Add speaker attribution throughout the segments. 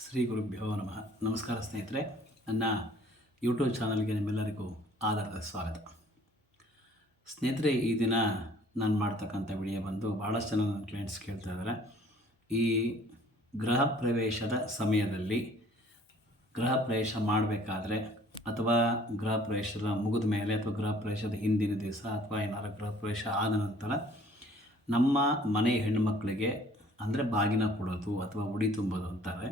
Speaker 1: ಶ್ರೀ ಗುರುಭ್ಯೋ ನಮಃ. ನಮಸ್ಕಾರ ಸ್ನೇಹಿತರೆ, ನನ್ನ ಯೂಟ್ಯೂಬ್ ಚಾನಲ್ಗೆ ನಿಮ್ಮೆಲ್ಲರಿಗೂ ಆಧಾರದ ಸ್ವಾಗತ. ಸ್ನೇಹಿತರೆ, ಈ ದಿನ ನಾನು ಮಾಡ್ತಕ್ಕಂಥ ವಿಡಿಯೋ ಬಂದು ಭಾಳಷ್ಟು ಜನ ನನ್ನ ಕ್ಲೈಂಟ್ಸ್ ಕೇಳ್ತಾ ಇದ್ದಾರೆ. ಈ ಗೃಹ ಪ್ರವೇಶದ ಸಮಯದಲ್ಲಿ ಗೃಹ ಪ್ರವೇಶ ಮಾಡಬೇಕಾದ್ರೆ ಅಥವಾ ಗೃಹ ಪ್ರವೇಶದ ಮುಗಿದ ಮೇಲೆ ಅಥವಾ ಗೃಹ ಪ್ರವೇಶದ ಹಿಂದಿನ ದಿವಸ ಅಥವಾ ಏನಾದ್ರು ಗೃಹ ಪ್ರವೇಶ ಆದ ನಂತರ ನಮ್ಮ ಮನೆ ಹೆಣ್ಣುಮಕ್ಕಳಿಗೆ ಅಂದರೆ ಬಾಗಿನ ಕೊಡೋದು ಅಥವಾ ಉಡಿ ತುಂಬೋದು ಅಂತಾರೆ.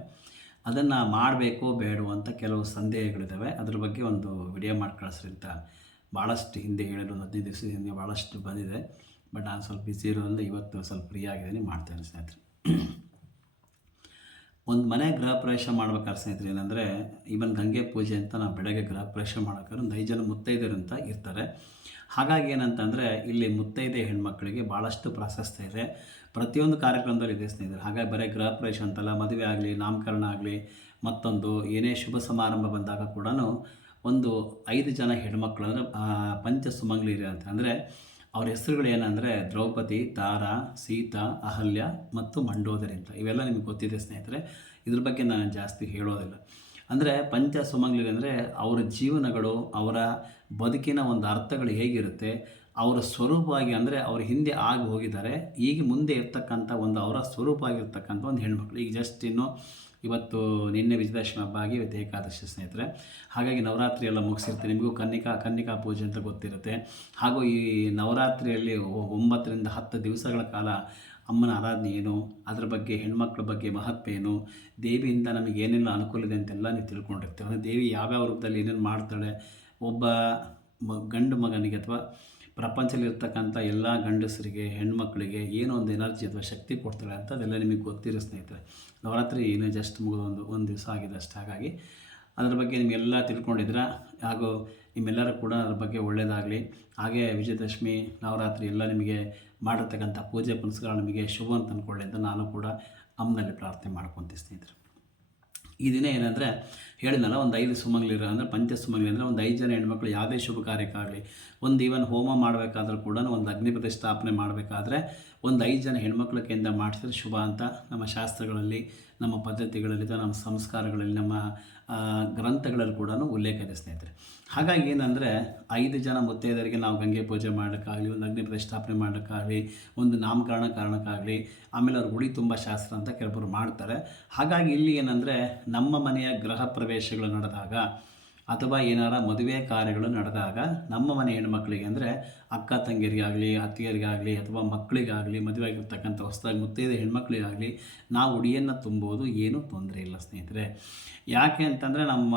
Speaker 1: ಅದನ್ನು ಮಾಡಬೇಕೋ ಬೇಡೋ ಅಂತ ಕೆಲವು ಸಂದೇಹಗಳಿದ್ದಾವೆ ಅದ್ರ ಬಗ್ಗೆ ಒಂದು ವಿಡಿಯೋ ಮಾಡಿ ಅಂತ ಭಾಳಷ್ಟು ಹಿಂದೆ ಹೇಳಿದ್ರು ಒಂದು ಹದಿನೈದು ದಿವಸ ಹಿಂದೆ ಭಾಳಷ್ಟು ಬಂದಿದೆ. ಬಟ್ ನಾನು ಸ್ವಲ್ಪ ಬಿಸಿ ಇರೋದ್ರಿಂದ ಇವತ್ತು ಸ್ವಲ್ಪ ಫ್ರೀ ಆಗಿದ್ದೀನಿ ಮಾಡ್ತೇನೆ ಸ್ನೇಹಿತರೆ. ಒಂದು ಮನೆ ಗೃಹ ಪ್ರವೇಶ ಮಾಡ್ಬೇಕಾದ್ರೆ ಸ್ನೇಹಿತರೆ, ಏನಂದರೆ ಈವನ್ ಗಂಗೆ ಪೂಜೆ ಅಂತ ನಾವು ಬೆಳಗ್ಗೆ ಗೃಹ ಪ್ರವೇಶ ಮಾಡೋಕ್ಕಾದ್ರೆ ಒಂದು ಐದು ಜನ ಮುತ್ತೈದೆಯರು ಅಂತ ಇರ್ತಾರೆ. ಹಾಗಾಗಿ ಏನಂತಂದರೆ ಇಲ್ಲಿ ಮುತ್ತೈದೆ ಹೆಣ್ಮಕ್ಳಿಗೆ ಭಾಳಷ್ಟು ಪ್ರಾಶಸ್ತ್ಯ ಇದೆ. ಪ್ರತಿಯೊಂದು ಕಾರ್ಯಕ್ರಮದಲ್ಲಿ ಇದೆ ಸ್ನೇಹಿತರೆ. ಹಾಗಾಗಿ ಬರೀ ಗೃಹ ಪ್ರವೇಶ ಅಂತಲ್ಲ, ಮದುವೆ ಆಗಲಿ, ನಾಮಕರಣ ಆಗಲಿ, ಮತ್ತೊಂದು ಏನೇ ಶುಭ ಸಮಾರಂಭ ಬಂದಾಗ ಕೂಡ ಒಂದು ಐದು ಜನ ಹೆಣ್ಮಕ್ಳು ಅಂದರೆ ಪಂಚ ಸುಮಂಗ್ಲಿರಿ ಅಂತ. ಅಂದರೆ ಅವ್ರ ಹೆಸರುಗಳು ಏನಂದರೆ ದ್ರೌಪದಿ, ತಾರಾ, ಸೀತಾ, ಅಹಲ್ಯ ಮತ್ತು ಮಂಡೋದರಿ ಅಂತ. ಇವೆಲ್ಲ ನಿಮಗೆ ಗೊತ್ತಿದೆ ಸ್ನೇಹಿತರೆ. ಇದ್ರ ಬಗ್ಗೆ ನಾನು ಜಾಸ್ತಿ ಹೇಳೋದಿಲ್ಲ. ಅಂದರೆ ಪಂಚ ಸುಮಂಗ್ಲಿರಿ ಅಂದರೆ ಅವರ ಜೀವನಗಳು, ಅವರ ಬದುಕಿನ ಒಂದು ಅರ್ಥಗಳು ಹೇಗಿರುತ್ತೆ ಅವರ ಸ್ವರೂಪವಾಗಿ ಅಂದರೆ ಅವ್ರ ಹಿಂದೆ ಆಗಿ ಹೋಗಿದ್ದಾರೆ, ಈಗ ಮುಂದೆ ಇರ್ತಕ್ಕಂಥ ಒಂದು ಅವರ ಸ್ವರೂಪ ಆಗಿರ್ತಕ್ಕಂಥ ಒಂದು ಹೆಣ್ಮಕ್ಳು. ಈಗ ಜಸ್ಟ್ ಇನ್ನು ಇವತ್ತು ನಿನ್ನೆ ವಿಜಯದಶಮಿ ಹಬ್ಬ ಆಗಿ ಇವತ್ತು ಏಕಾದಶಿ ಸ್ನೇಹಿತರೆ. ಹಾಗಾಗಿ ನವರಾತ್ರಿ ಎಲ್ಲ ಮುಗಿಸಿರ್ತೀವಿ. ನಿಮಗೂ ಕನ್ನಿಕಾ ಕನ್ನಿಕಾ ಪೂಜೆ ಅಂತ ಗೊತ್ತಿರುತ್ತೆ. ಹಾಗೂ ಈ ನವರಾತ್ರಿಯಲ್ಲಿ ಒಂಬತ್ತರಿಂದ ಹತ್ತು ದಿವಸಗಳ ಕಾಲ ಅಮ್ಮನ ಆರಾಧನೆ ಏನು? ಅದರ ಬಗ್ಗೆ, ಹೆಣ್ಮಕ್ಳ ಬಗ್ಗೆ ಮಹತ್ವ ಏನು? ದೇವಿಯಿಂದ ನಮಗೆ ಏನೆಲ್ಲ ಅನುಕೂಲ ಇದೆ ಅಂತೆಲ್ಲ ನೀವು ತಿಳ್ಕೊಂಡಿರ್ತೀವಿ. ಅಂದರೆ ದೇವಿ ಯಾವ್ಯಾವ ರೂಪದಲ್ಲಿ ಏನೇನು ಮಾಡ್ತಾಳೆ? ಒಬ್ಬ ಮ, ಗಂಡು ಮಗನಿಗೆ ಅಥವಾ ಪ್ರಪಂಚದಲ್ಲಿ ಇರ್ತಕ್ಕಂಥ ಎಲ್ಲ ಗಂಡಸರಿಗೆ, ಹೆಣ್ಮಕ್ಳಿಗೆ ಏನೋ ಒಂದು ಎನರ್ಜಿ ಅಥವಾ ಶಕ್ತಿ ಕೊಡ್ತಾಳೆ ಅಂತ ಅದೆಲ್ಲ ನಿಮಗೆ ಗೊತ್ತಿರೋ ಸ್ನೇಹಿತರೆ. ನವರಾತ್ರಿ ಏನೋ ಜಸ್ಟ್ ಮುಗಿದು ಒಂದು ಒಂದು ದಿವಸ ಆಗಿದೆ ಅಷ್ಟೇ. ಹಾಗಾಗಿ ಅದರ ಬಗ್ಗೆ ನಿಮಗೆಲ್ಲ ತಿಳ್ಕೊಂಡಿದ್ರೆ ಹಾಗೂ ನಿಮ್ಮೆಲ್ಲರೂ ಕೂಡ ಅದ್ರ ಬಗ್ಗೆ ಒಳ್ಳೆಯದಾಗಲಿ ಹಾಗೆ ವಿಜಯದಶಮಿ, ನವರಾತ್ರಿ ಎಲ್ಲ ನಿಮಗೆ ಮಾಡಿರ್ತಕ್ಕಂಥ ಪೂಜೆ ಪುನಸ್ಕಾರ ನಿಮಗೆ ಶುಭ ಅಂತ ಅಂದ್ಕೊಳ್ಳಿ ಅಂತ ನಾನು ಕೂಡ ಅಮ್ಮನಲ್ಲಿ ಪ್ರಾರ್ಥನೆ ಮಾಡ್ಕೊತೀನಿ ಸ್ನೇಹಿತರೆ. ಈ ದಿನ ಏನಂದರೆ ಹೇಳಿದ್ನಲ್ಲ, ಒಂದು ಐದು ಸುಮಂಗ್ಲಿರೋ, ಅಂದರೆ ಪಂಚ ಸುಮಂಗ್ಲಿ ಅಂದರೆ ಒಂದು ಐದು ಜನ ಹೆಣ್ಮಕ್ಳು ಯಾವುದೇ ಶುಭ ಕಾರ್ಯಕ್ಕಾಗಲಿ, ಒಂದು ಈವನ್ ಹೋಮ ಮಾಡಬೇಕಾದ್ರೂ ಕೂಡ ಒಂದು ಅಗ್ನಿ ಪ್ರತಿಷ್ಠಾಪನೆ ಮಾಡಬೇಕಾದ್ರೆ ಒಂದು ಐದು ಜನ ಹೆಣ್ಮಕ್ಳ ಕೇಂದ್ರ ಮಾಡಿಸಿದ್ರೆ ಶುಭ ಅಂತ ನಮ್ಮ ಶಾಸ್ತ್ರಗಳಲ್ಲಿ, ನಮ್ಮ ಪದ್ಧತಿಗಳಲ್ಲಿ ಅಥವಾ ನಮ್ಮ ಸಂಸ್ಕಾರಗಳಲ್ಲಿ, ನಮ್ಮ ಗ್ರಂಥಗಳಲ್ಲಿ ಕೂಡ ಉಲ್ಲೇಖ ಇದೆ, ಸ್ನೇಹಿತರೆ. ಹಾಗಾಗಿ ಏನಂದರೆ, ಐದು ಜನ ಮುತ್ತೈದರಿಗೆ ನಾವು ಗಂಗೆ ಪೂಜೆ ಮಾಡೋಕ್ಕಾಗಲಿ ಒಂದು ಅಗ್ನಿ ಪ್ರತಿಷ್ಠಾಪನೆ ಮಾಡೋಕ್ಕಾಗಲಿ ಒಂದು ನಾಮಕರಣ ಕಾರಣಕ್ಕಾಗಲಿ, ಆಮೇಲೆ ಅವ್ರು ಉಳಿ ತುಂಬ ಶಾಸ್ತ್ರ ಅಂತ ಕೆಲವರು ಮಾಡ್ತಾರೆ. ಹಾಗಾಗಿ ಇಲ್ಲಿ ಏನಂದರೆ, ನಮ್ಮ ಮನೆಯ ಗೃಹ ಪ್ರವೇಶಗಳು ನಡೆದಾಗ ಅಥವಾ ಏನಾರ ಮದುವೆ ಕಾರ್ಯಗಳು ನಡೆದಾಗ ನಮ್ಮ ಮನೆ ಹೆಣ್ಮಕ್ಳಿಗೆ ಅಂದರೆ ಅಕ್ಕ ತಂಗಿಯರಿಗಾಗಲಿ ಅತ್ತಿಯರಿಗಾಗಲಿ ಅಥವಾ ಮಕ್ಕಳಿಗಾಗಲಿ ಮದುವೆ ಆಗಿರ್ತಕ್ಕಂಥ ಹೊಸದಾಗಿ ಮುತ್ತೈದೆ ಹೆಣ್ಮಕ್ಳಿಗಾಗಲಿ ನಾವು ಉಡಿಯನ್ನು ತುಂಬೋದು, ಏನೂ ತೊಂದರೆ ಇಲ್ಲ ಸ್ನೇಹಿತರೆ. ಯಾಕೆ ಅಂತಂದರೆ ನಮ್ಮ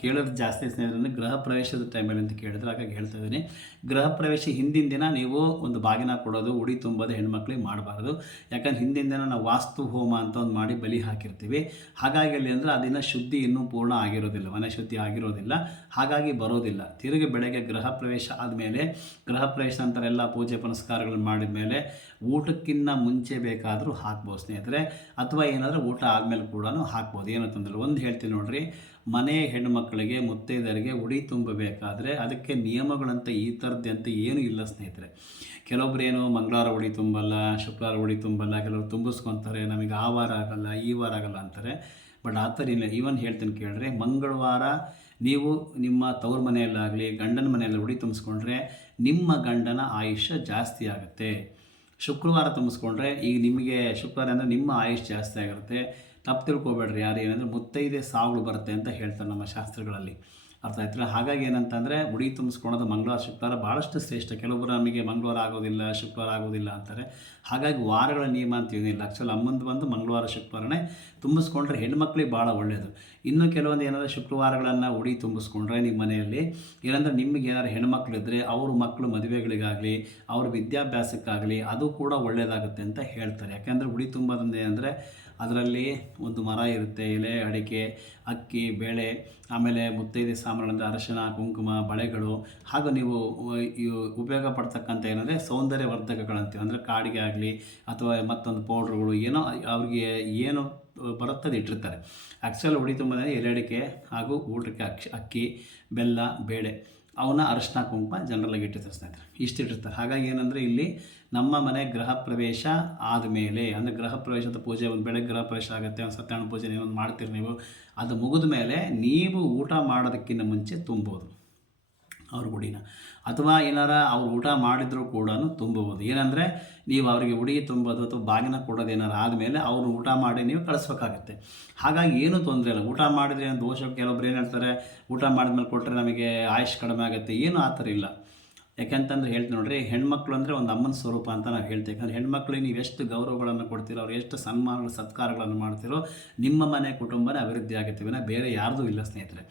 Speaker 1: ಕೇಳೋದು ಜಾಸ್ತಿ ಸ್ನೇಹಿತರೆ ಗೃಹ ಪ್ರವೇಶದ ಟೈಮಲ್ಲಿ ಅಂತ ಕೇಳಿದ್ರೆ ಹಾಗಾಗಿ ಹೇಳ್ತಾ ಇದ್ದೀನಿ. ಗೃಹ ಪ್ರವೇಶ ಹಿಂದಿನ ದಿನ ನೀವು ಒಂದು ಬಾಗಿನ ಕೊಡೋದು, ಉಡಿ ತುಂಬೋದು, ಹೆಣ್ಮಕ್ಳಿಗೆ ಮಾಡಬಾರ್ದು. ಯಾಕಂದ್ರೆ ಹಿಂದಿನ ದಿನ ನಾವು ವಾಸ್ತು ಹೋಮ ಅಂತ ಒಂದು ಮಾಡಿ ಬಲಿ ಹಾಕಿರ್ತೀವಿ. ಹಾಗಾಗಿ ಅಲ್ಲಿ ಅಂದರೆ ಆ ದಿನ ಶುದ್ಧಿ ಇನ್ನೂ ಪೂರ್ಣ ಆಗಿರೋದಿಲ್ಲ ಮನೆ ಶುದ್ಧಿ ಆಗಿರೋದಿಲ್ಲ. ಹಾಗಾಗಿ ಬರೋದಿಲ್ಲ. ತಿರುಗಿ ಬೆಳಗ್ಗೆ ಗೃಹ ಪ್ರವೇಶ ಆದಮೇಲೆ ಗೃಹ ಪ್ರವೇಶ ನಂತರ ಎಲ್ಲ ಪೂಜೆ ಪುನಸ್ಕಾರಗಳನ್ನ ಮಾಡಿದ ಮೇಲೆ ಊಟಕ್ಕಿಂತ ಮುಂಚೆ ಬೇಕಾದರೂ ಹಾಕ್ಬೋದು ಸ್ನೇಹಿತರೆ, ಅಥವಾ ಏನಾದರೂ ಊಟ ಆದಮೇಲೆ ಕೂಡ ಹಾಕ್ಬೋದು. ಏನು ತೊಂದರೆ ಒಂದು ಹೇಳ್ತೀನಿ ನೋಡಿರಿ, ಮನೆ ಹೆಣ್ಣುಮಕ್ಕಳಿಗೆ ಮುತ್ತೈದರಿಗೆ ಉಡಿ ತುಂಬಬೇಕಾದ್ರೆ ಅದಕ್ಕೆ ನಿಯಮಗಳಂತ ಈ ಥರದ್ದು ಅಂತ ಏನೂ ಇಲ್ಲ ಸ್ನೇಹಿತರೆ. ಕೆಲವೊಬ್ರು ಏನು ಮಂಗಳವಾರ ಉಡಿ ತುಂಬಲ್ಲ, ಶುಕ್ರವಾರ ಉಡಿ ತುಂಬಲ್ಲ, ಕೆಲವರು ತುಂಬಿಸ್ಕೊತಾರೆ, ನಮಗೆ ಆ ವಾರ ಆಗಲ್ಲ, ಈ ವಾರ ಆಗಲ್ಲ ಅಂತಾರೆ. ಬಟ್ ಆ ಥರ ಇಲ್ಲ. ಈವನ್ ಹೇಳ್ತೀನಿ ಕೇಳ್ರಿ, ಮಂಗಳವಾರ ನೀವು ನಿಮ್ಮ ತವ್ರ ಮನೆಯಲ್ಲಾಗಲಿ, ಗಂಡನ ಮನೆಯಲ್ಲಿ ಉಡಿ ತುಂಬಿಸ್ಕೊಂಡ್ರೆ ನಿಮ್ಮ ಗಂಡನ ಆಯುಷ್ಯ ಜಾಸ್ತಿ ಆಗುತ್ತೆ. ಶುಕ್ರವಾರ ತುಂಬಿಸ್ಕೊಂಡ್ರೆ ಈಗ ನಿಮಗೆ ಶುಕ್ರವಾರ ಅಂದರೆ ನಿಮ್ಮ ಆಯುಷ್ ಜಾಸ್ತಿ ಆಗಿರುತ್ತೆ ತಪ್ಪು ತಿಳ್ಕೊಬೇಡ್ರಿ ಯಾರು, ಏನಂದರೆ ಮುತ್ತೈದೆ ಸಾವುಗಳು ಬರುತ್ತೆ ಅಂತ ಹೇಳ್ತಾರೆ ನಮ್ಮ ಶಾಸ್ತ್ರಗಳಲ್ಲಿ. ಅರ್ಥ ಆಯ್ತಲ್ಲ? ಹಾಗಾಗಿ ಏನಂತಂದರೆ, ಉಡಿ ತುಂಬಿಸ್ಕೊಳೋದು ಮಂಗಳವಾರ ಶುಕ್ರವಾರ ಭಾಳಷ್ಟು ಶ್ರೇಷ್ಠ. ಕೆಲವೊಬ್ಬರು ನಮಗೆ ಮಂಗಳವಾರ ಆಗೋದಿಲ್ಲ, ಶುಕ್ರವಾರ ಆಗೋದಿಲ್ಲ ಅಂತಾರೆ. ಹಾಗಾಗಿ ವಾರಗಳ ನಿಯಮ ಅಂತ ಏನಿಲ್ಲ. ಆ್ಯಕ್ಚುಲಿ ಅಮ್ಮಂದು ಬಂದು ಮಂಗಳವಾರ, ಶುಕ್ರವಾರನೇ ತುಂಬಿಸ್ಕೊಂಡ್ರೆ ಹೆಣ್ಮಕ್ಳಿಗೆ ಭಾಳ ಒಳ್ಳೆಯದು ಇನ್ನು ಕೆಲವೊಂದು ಏನಾದರೂ ಶುಕ್ರವಾರಗಳನ್ನು ಉಡಿ ತುಂಬಿಸ್ಕೊಂಡ್ರೆ ನಿಮ್ಮ ಮನೆಯಲ್ಲಿ, ಏನಂದರೆ ನಿಮಗೆ ಏನಾದ್ರು ಹೆಣ್ಮಕ್ಳು ಇದ್ದರೆ ಅವ್ರ ಮಕ್ಕಳು ಮದುವೆಗಳಿಗಾಗಲಿ, ಅವ್ರ ವಿದ್ಯಾಭ್ಯಾಸಕ್ಕಾಗಲಿ ಅದು ಕೂಡ ಒಳ್ಳೆಯದಾಗುತ್ತೆ ಅಂತ ಹೇಳ್ತಾರೆ. ಯಾಕೆಂದರೆ ಉಡಿ ತುಂಬೋದಂದ್ರೆ ಏನಂದರೆ ಅದರಲ್ಲಿ ಒಂದು ಮರ ಇರುತ್ತೆ, ಎಲೆ, ಅಡಿಕೆ, ಅಕ್ಕಿ, ಬೇಳೆ, ಆಮೇಲೆ ಮುತ್ತೈದೆ ಸಾಮಾನುಗಳಿಂದ ಅರಶಿನ, ಕುಂಕುಮ, ಬಳೆಗಳು. ಹಾಗೂ ನೀವು ಉಪಯೋಗ ಪಡ್ತಕ್ಕಂಥ ಏನಂದರೆ ಸೌಂದರ್ಯವರ್ಧಕಗಳಂತೀವಿ. ಅಂದರೆ ಕಾಡಿಗೆ ಆಗಲಿ ಅಥವಾ ಮತ್ತೊಂದು ಪೌಡ್ರುಗಳು ಏನೋ ಅವ್ರಿಗೆ ಏನು ಬರುತ್ತದೆ ಇಟ್ಟಿರ್ತಾರೆ. ಆ್ಯಕ್ಚುಲ್ ಉಡಿ ತುಂಬ ಎಲೆ ಅಡಿಕೆ ಹಾಗೂ ಊಟಕ್ಕೆ ಅಕ್ಕಿ, ಬೆಲ್ಲ, ಬೇಳೆ. ಅವನ್ನ ಅರಿಶಿನ ಕುಂಕುಮ ಇಟ್ಟಿರ್ತಾರೆ ಇದ್ದಾರೆ ಇಷ್ಟು ಇಟ್ಟಿರ್ತಾರೆ. ಹಾಗಾಗಿ ಏನಂದರೆ ಇಲ್ಲಿ ನಮ್ಮ ಮನೆ ಗೃಹ ಪ್ರವೇಶ ಆದಮೇಲೆ, ಅಂದರೆ ಗೃಹ ಪ್ರವೇಶದ ಪೂಜೆ ಒಂದು ಬೆಳಗ್ಗೆ ಗೃಹ ಪ್ರವೇಶ ಆಗುತ್ತೆ, ಒಂದು ಸತ್ಯನಾರಾಯಣ ಪೂಜೆ ಏನೊಂದು ಮಾಡ್ತೀರಿ ನೀವು, ಅದು ಮುಗಿದ ಮೇಲೆ ನೀವು ಊಟ ಮಾಡೋದಕ್ಕಿಂತ ಮುಂಚೆ ತುಂಬೋದು. ಅವ್ರ ಗುಡಿನ. ಅಥವಾ ಏನಾರ ಅವ್ರು ಊಟ ಮಾಡಿದರೂ ಕೂಡ ತುಂಬಬಹುದು ಏನಂದರೆ ನೀವು ಅವರಿಗೆ ಉಡಿ ತುಂಬೋದು ಅಥವಾ ಬಾಗಿನ ಕೊಡೋದು ಏನಾರ ಆದಮೇಲೆ ಅವರು ಊಟ ಮಾಡಿ ನೀವು ಕಳಿಸ್ಬೇಕಾಗತ್ತೆ. ಹಾಗಾಗಿ ಏನೂ ತೊಂದರೆ ಇಲ್ಲ. ಊಟ ಮಾಡಿದ್ರೆ ದೋಷ? ಕೆಲವೊಬ್ರು ಏನು ಹೇಳ್ತಾರೆ? ಊಟ ಮಾಡಿದ್ಮೇಲೆ ಕೊಟ್ಟರೆ ನಮಗೆ ಆಯುಷ್ ಕಡಿಮೆ ಆಗುತ್ತೆ. ಏನೂ ಆ ಥರ ಇಲ್ಲ. ಯಾಕೆಂತಂದ್ರೆ ಹೇಳ್ತೀನಿ ನೋಡ್ರಿ, ಹೆಣ್ಮಕ್ಳು ಅಂದರೆ ಒಂದು ಅಮ್ಮನ ಸ್ವರೂಪ ಅಂತ ನಾವು ಹೇಳ್ತೀವಿ. ಯಾಕಂದ್ರೆ ಹೆಣ್ಮಕ್ಳಿಗೆ ನೀವು ಎಷ್ಟು ಗೌರವಗಳನ್ನು ಕೊಡ್ತೀರೋ, ಅವ್ರು ಎಷ್ಟು ಸನ್ಮಾನಗಳು ಸತ್ಕಾರಗಳನ್ನು ಮಾಡ್ತೀರೋ, ನಿಮ್ಮ ಮನೆ ಕುಟುಂಬನೇ ಅಭಿವೃದ್ಧಿ ಆಗುತ್ತೆ. ಬೇರೆ ಯಾರ್ದೂ ಇಲ್ಲ ಸ್ನೇಹಿತರೆ.